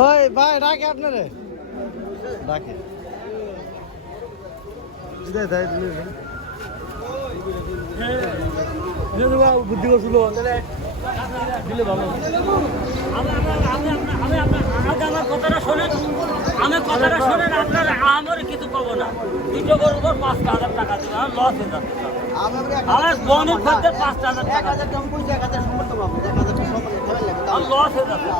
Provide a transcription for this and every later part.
ওই ভাই ডাকে আপনারে ডাকে বুদ্ধি করছিল দিলে ভালো। আমার কথাটা শোনেন, আমি কথাটা শোনেন, আপনার আমার কিছু পাবো না। দুটো গরুর উপর 5,000 টাকা দেবো, আমার লস হয়ে যাচ্ছে। আমার বনের মধ্যে 5,000 টাকা আমার লস হয়ে যাচ্ছে।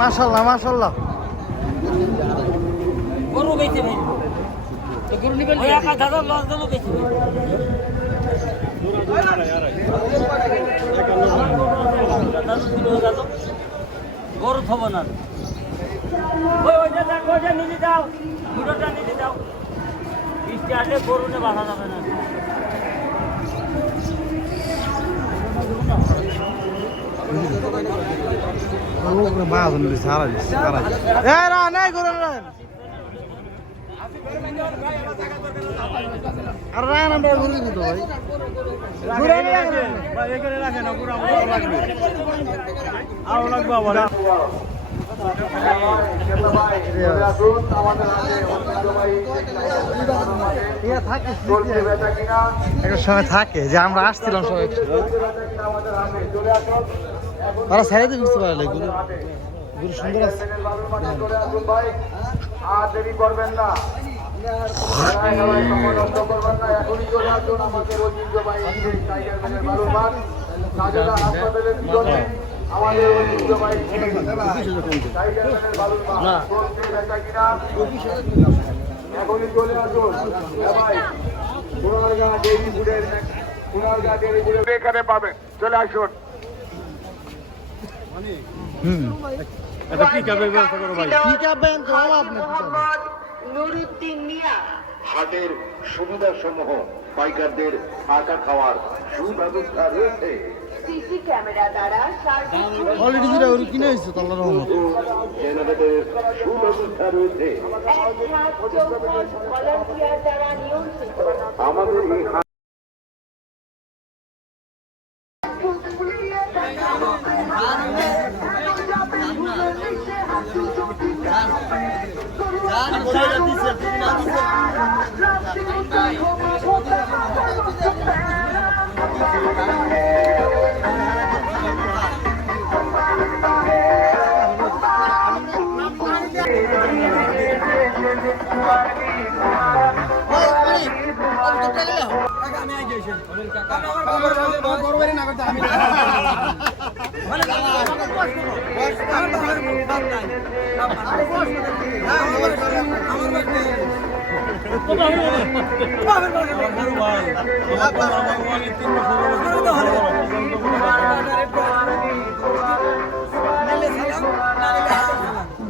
মাশাল্লাহ মাশাল্লাহ গরু বেঁচে ভাই, গরু নিবেন 1,000 লস দেবো বেঁচে ভাই। গরু থব না, ওইটা নিয়ে যাও, দুটোটা নিয়ে যাও। বৃষ্টি আসলে গরু নিয়ে বাঁধা যাবে না। একটা সময় থাকে যে আমরা আসছিলাম সবাই তারা ছেড়ে দিয়ে বুঝতে পারলে গুরু সুন্দর আছে। আর দেরি করবেন না, এখনই চলে আসুন আমাদের ঐতিহ্যবাহী হাসপাতালের পিছনে আমাদের ঐতিহ্যবাহী এখনই চলে আসুন। এখানে পাবেন, চলে আসুন। হাটের সুবিধা সমূহ পাইকারদের থাকা খাওয়ার সুব্যবস্থা রয়েছে। সিসি ক্যামেরা দ্বারা অলরেডি যেটা ওর কিনে হয়েছে তো আল্লাহর রহমতে জেনারেটরের সুব্যবস্থা রয়েছে। আমাদের এই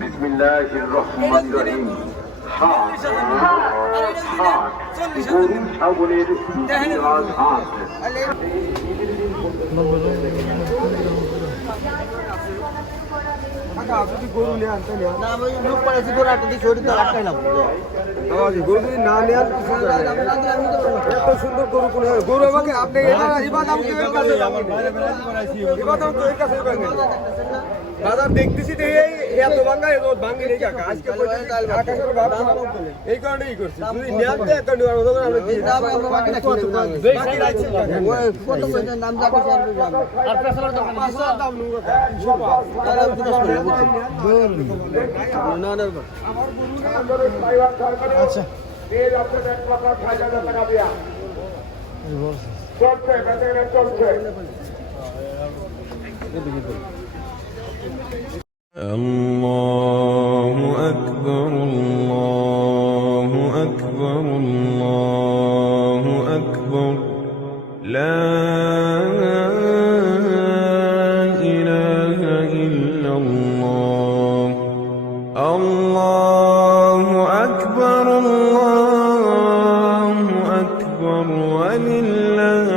বিসমিল্লাহির রহমানির রহিম। গরু ছাগলের হাট গরু যদি না নেন এত সুন্দর গরু কোন গরু আমাকে আপনি বাজার দেখতেছি এত ভাঙ্গা ভাঙ্গি নেই কাকা আজকে এই কারণেই করছি যদি নেন আচ্ছা الله أكبر الله أكبر الله أكبر لا إله إلا الله الله أكبر الله أكبر ولله